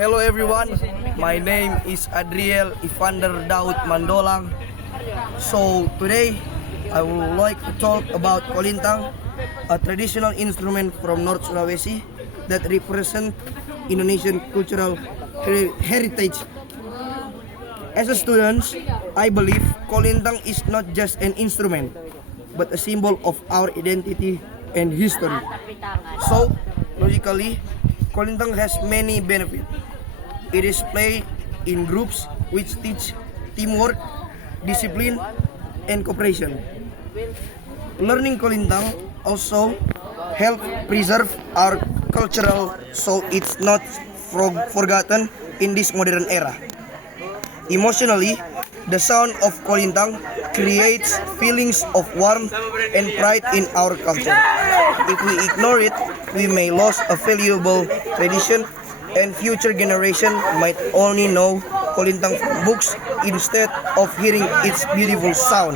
Hello everyone, my name is Adriel Evander Daud Mandolang. So today I would like to talk about kolintang, a traditional instrument from North Sulawesi that represent Indonesian cultural heritage. As a student, I believe kolintang is not just an instrument, but a symbol of our identity and history. So, logically, kolintang has many benefits. It is played in groups which teach teamwork, discipline, and cooperation. Learning kolintang also help preserve our cultural so it's not forgotten in this modern era. Emotionally, the sound of kolintang creates feelings of warmth and pride in our culture. If we ignore it, we may lose a valuable tradition and future generation might only know kolintang from books instead of hearing its beautiful sound.